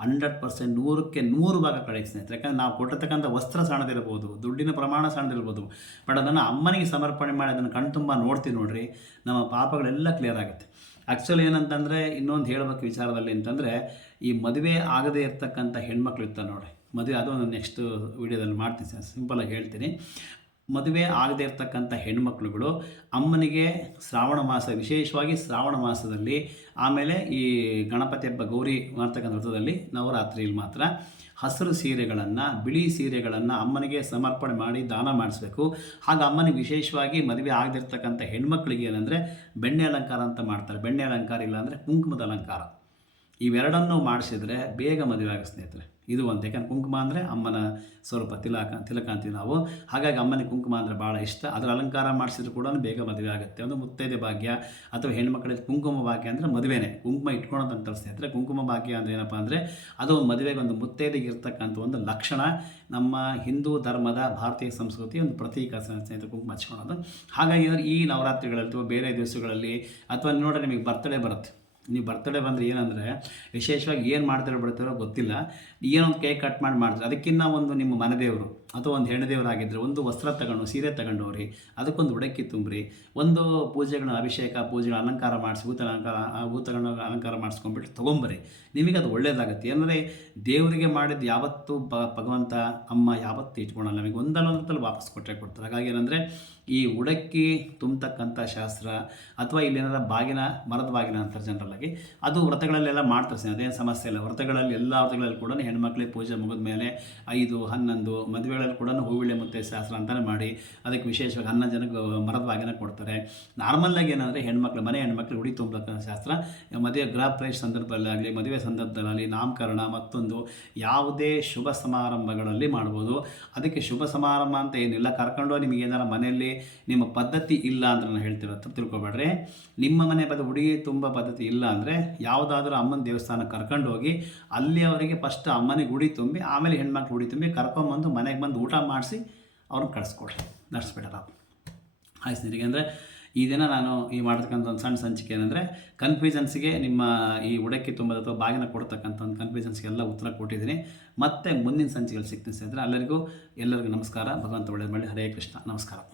Speaker 1: ಹಂಡ್ರೆಡ್ ಪರ್ಸೆಂಟ್ ನೂರಕ್ಕೆ ನೂರು ಭಾಗ ಕಳಿಸ್ತೀನಿ ಸ್ನೇಹಿತರೆ. ಯಾಕಂದರೆ ನಾವು ಕೊಟ್ಟಿರ್ತಕ್ಕಂಥ ವಸ್ತ್ರ ಸಣ್ಣದಿರ್ಬೋದು ದುಡ್ಡಿನ ಪ್ರಮಾಣ ಸಣ್ಣದಿರ್ಬೋದು ಬಟ್ ಅದನ್ನು ಅಮ್ಮನಿಗೆ ಸಮರ್ಪಣೆ ಮಾಡಿ ಅದನ್ನು ಕಣ್ತುಂಬ ನೋಡ್ತೀವಿ ನೋಡ್ರಿ, ನಮ್ಮ ಪಾಪಗಳೆಲ್ಲ ಕ್ಲಿಯರ್ ಆಗುತ್ತೆ. ಆ್ಯಕ್ಚುಲಿ ಏನಂತಂದರೆ ಇನ್ನೊಂದು ಹೇಳಬೇಕು ವಿಚಾರದಲ್ಲಿ ಅಂತಂದರೆ, ಈ ಮದುವೆ ಆಗದೇ ಇರ್ತಕ್ಕಂಥ ಹೆಣ್ಮಕ್ಳು ಇರ್ತಾರೆ ನೋಡಿ ಮದುವೆ ಅದು ನೆಕ್ಸ್ಟ್ ವೀಡಿಯೋದಲ್ಲಿ ಮಾಡ್ತೀನಿ ಸರ್ ಸಿಂಪಲಾಗಿ ಹೇಳ್ತೀನಿ. ಮದುವೆ ಆಗದೇ ಇರ್ತಕ್ಕಂಥ ಹೆಣ್ಮಕ್ಳುಗಳು ಅಮ್ಮನಿಗೆ ಶ್ರಾವಣ ಮಾಸ, ವಿಶೇಷವಾಗಿ ಶ್ರಾವಣ ಮಾಸದಲ್ಲಿ ಆಮೇಲೆ ಈ ಗಣಪತಿ ಹಬ್ಬ, ಗೌರಿ ಮಾಡ್ತಕ್ಕಂಥ ವ್ರತದಲ್ಲಿ ನವರಾತ್ರಿಯಲ್ಲಿ ಮಾತ್ರ ಹಸಿರು ಸೀರೆಗಳನ್ನು, ಬಿಳಿ ಸೀರೆಗಳನ್ನು ಅಮ್ಮನಿಗೆ ಸಮರ್ಪಣೆ ಮಾಡಿ ದಾನ ಮಾಡಿಸ್ಬೇಕು. ಹಾಗೆ ಅಮ್ಮನಿಗೆ ವಿಶೇಷವಾಗಿ ಮದುವೆ ಆಗದಿರ್ತಕ್ಕಂಥ ಹೆಣ್ಮಕ್ಳಿಗೆ ಏನಂದರೆ ಬೆಣ್ಣೆ ಅಲಂಕಾರ ಅಂತ ಮಾಡ್ತಾರೆ. ಬೆಣ್ಣೆ ಅಲಂಕಾರ ಇಲ್ಲ ಅಂದರೆ ಕುಂಕುಮದ ಅಲಂಕಾರ. ಇವೆರಡನ್ನೂ ಮಾಡಿಸಿದ್ರೆ ಬೇಗ ಮದುವೆ ಆಗ ಸ್ನೇಹಿತರೆ. ಇದು ಒಂದು. ಯಾಕಂದ್ರೆ ಕುಂಕುಮ ಅಂದರೆ ಅಮ್ಮನ ಸ್ವರೂಪ ತಿಲಕ ತಿಲಕ ಅಂತೀವಿ ನಾವು. ಹಾಗಾಗಿ ಅಮ್ಮನಿಗೆ ಕುಂಕುಮ ಅಂದರೆ ಭಾಳ ಇಷ್ಟ. ಅದರ ಅಲಂಕಾರ ಮಾಡಿಸಿದ್ರು ಕೂಡ ಬೇಗ ಮದುವೆ ಆಗುತ್ತೆ. ಒಂದು ಮುತ್ತೈದೆ ಭಾಗ್ಯ ಅಥವಾ ಹೆಣ್ಮಕ್ಳಿಗೆ ಕುಂಕುಮ ಭಾಗ್ಯ ಅಂದರೆ ಮದುವೆನೇ. ಕುಂಕುಮ ಇಟ್ಕೊಳೋದಂತ ಸ್ನೇಹಿತರೆ, ಕುಂಕುಮ ಭಾಗ್ಯ ಅಂದರೆ ಏನಪ್ಪ ಅಂದರೆ ಅದು ಮದುವೆಗೆ ಒಂದು ಮುತ್ತೈದೆಗೆ ಇರ್ತಕ್ಕಂಥ ಒಂದು ಲಕ್ಷಣ. ನಮ್ಮ ಹಿಂದೂ ಧರ್ಮದ ಭಾರತೀಯ ಸಂಸ್ಕೃತಿ ಒಂದು ಪ್ರತೀಕ ಸ್ನೇಹಿತರೆ ಕುಂಕುಮ ಹಚ್ಕೊಳೋದು ಹಾಗಾಗಿ ಈ ನವರಾತ್ರಿಗಳಲ್ಲಿ ಅಥವಾ ಬೇರೆ ದಿವಸಗಳಲ್ಲಿ ಅಥವಾ ನೋಡ್ರಿ ನಿಮಗೆ ಬರ್ತಡೇ ಬರುತ್ತೆ. ನೀವು ಬರ್ತಡೇ ಬಂದರೆ ಏನಂದರೆ, ವಿಶೇಷವಾಗಿ ಏನು ಮಾಡ್ತಾರೆ ಬರ್ತಾರೋ ಗೊತ್ತಿಲ್ಲ. ಏನೊಂದು ಕೇಕ್ ಕಟ್ ಮಾಡಿ ಮಾಡ್ತಾರೆ. ಅದಕ್ಕಿಂತ ಒಂದು ನಿಮ್ಮ ಮನೆದೇವರು. ಅಥವಾ ಒಂದು ಹೆಣ್ಣದೇವರಾಗಿದ್ದರೆ ಒಂದು ವಸ್ತ್ರ ತಗೊಂಡು, ಸೀರೆ ತಗೊಂಡವ್ರಿ ಅದಕ್ಕೊಂದು ಉಡಕ್ಕಿ ತುಂಬ್ರಿ. ಒಂದು ಪೂಜೆಗಳನ್ನ ಅಭಿಷೇಕ, ಪೂಜೆಗಳ ಅಲಂಕಾರ ಮಾಡಿಸಿ ಊತ ಅಲಂಕಾರ, ಆ ಅಲಂಕಾರ ಮಾಡಿಸ್ಕೊಂಡ್ಬಿಟ್ಟು ತೊಗೊಂಬರಿ ನಿಮಗೆ ಅದು ಒಳ್ಳೆಯದಾಗುತ್ತೆ ಏನಂದರೆ ದೇವರಿಗೆ ಮಾಡಿದ ಯಾವತ್ತೂ ಬ ಭಗವಂತ, ಅಮ್ಮ ಯಾವತ್ತೂ ಇಟ್ಕೊಳಲ್ಲ. ನಮಗೆ ಒಂದಲ್ಲ ಒಂದಲ್ಲಿ ವಾಪಸ್ ಕೊಟ್ಟರೆ ಕೊಡ್ತಾರೆ. ಹಾಗಾಗಿ ಏನಂದರೆ ಈ ಉಡಕ್ಕಿ ತುಂಬತಕ್ಕಂಥ ಶಾಸ್ತ್ರ ಅಥವಾ ಇಲ್ಲಿ ಬಾಗಿನ, ಮರದ ಬಾಗಿನ ಅಂತಾರೆ ಜನರಲ್ಲಾಗಿ, ಅದು ವ್ರತಗಳಲ್ಲೆಲ್ಲ ಮಾಡ್ತಾರೆ ಅದೇನು ಸಮಸ್ಯೆ ಇಲ್ಲ. ವ್ರತಗಳಲ್ಲಿ ಎಲ್ಲ ವ್ರತಗಳಲ್ಲಿ ಕೂಡ ಹೆಣ್ಮಕ್ಳಿಗೆ ಪೂಜೆ ಮುಗಿದ ಮೇಲೆ ಐದು, ಹನ್ನೊಂದು ಮದುವೆಗಳಲ್ಲಿ ಕೂಡ ಹೂವಿಳೆ ಮುತ್ತೆ ಶಾಸ್ತ್ರ ಅಂತಲೇ ಮಾಡಿ ಅದಕ್ಕೆ ವಿಶೇಷವಾಗಿ ಅನ್ನ ಜನಕ್ಕೆ ಮರದ ಬಾಗಿನ ಕೊಡ್ತಾರೆ. ನಾರ್ಮಲ್ಲಾಗಿ ಏನಂದರೆ ಹೆಣ್ಮಕ್ಳು, ಮನೆ ಹೆಣ್ಮಕ್ಳು ಉಡಿ ತುಂಬತಕ್ಕಂಥ ಶಾಸ್ತ್ರ, ಮದುವೆ ಗೃಹ ಪ್ರವೇಶ ಸಂದರ್ಭದಲ್ಲಿ ಆಗಲಿ, ಮದುವೆ ಸಂದರ್ಭದಲ್ಲಿ ನಾಮಕರಣ ಮತ್ತೊಂದು ಯಾವುದೇ ಶುಭ ಸಮಾರಂಭಗಳಲ್ಲಿ ಮಾಡ್ಬೋದು. ಅದಕ್ಕೆ ಶುಭ ಸಮಾರಂಭ ಅಂತ ಏನಿಲ್ಲ. ಕರ್ಕೊಂಡು ನಿಮಗೆ ಏನಾರ ಮನೆಯಲ್ಲಿ ನಿಮ್ಮ ಪದ್ಧತಿ ಇಲ್ಲ ಅಂದ್ರೆ ನಾನು ಹೇಳ್ತಿರೋ ತಿಳ್ಕೊಬೇಡ್ರಿ. ನಿಮ್ಮ ಮನೆ ಪದ ಹುಡುಗಿ ತುಂಬ ಪದ್ಧತಿ ಇಲ್ಲ ಅಂದರೆ ಯಾವುದಾದ್ರೂ ಅಮ್ಮನ ದೇವಸ್ಥಾನ ಕರ್ಕೊಂಡು ಹೋಗಿ ಅಲ್ಲಿ ಅವರಿಗೆ ಫಸ್ಟ್ ಅಮ್ಮನಿಗೆ ಉಡಿ ತುಂಬಿ, ಆಮೇಲೆ ಹೆಣ್ಮಕ್ಳು ಉಡಿ ತುಂಬಿ ಕರ್ಕೊಂಬಂದು ಮನೆಗೆ ಬಂದು ಊಟ ಮಾಡಿಸಿ ಅವ್ರನ್ನ ಕಳಿಸ್ಕೊಡ್ರಿ. ನಡೆಸ್ಬಿಡಲ್ಲ ಆಯ್ತು ಸ್ನೇಹಿತರಿಗೆ ಅಂದರೆ ಈ ದಿನ ನಾನು ಈ ಮಾಡ್ತಕ್ಕಂಥ ಒಂದು ಸಣ್ಣ ಸಂಚಿಕೆ ಏನಂದರೆ ಕನ್ಫ್ಯೂಷನ್ಸ್ಗೆ ನಿಮ್ಮ ಈ ಉಡಕ್ಕೆ ತುಂಬದ ಅಥವಾ ಬಾಗಿನ ಕೊಡ್ತಕ್ಕಂಥ ಒಂದು ಕನ್ಫ್ಯೂಷನ್ಸ್ಗೆಲ್ಲ ಉತ್ತರ ಕೊಟ್ಟಿದ್ದೀನಿ. ಮತ್ತೆ ಮುಂದಿನ ಸಂಚಿಕೆಗಳು ಸಿಗ್ತೀನಿ ಸ್ನೇಹಿತರೆ. ಎಲ್ಲರಿಗೂ ಎಲ್ಲರಿಗೂ ನಮಸ್ಕಾರ. ಭಗವಂತ ಒಳ್ಳೆಯ ಮಾಡಿ ಹರೇ ಕೃಷ್ಣ. ನಮಸ್ಕಾರ.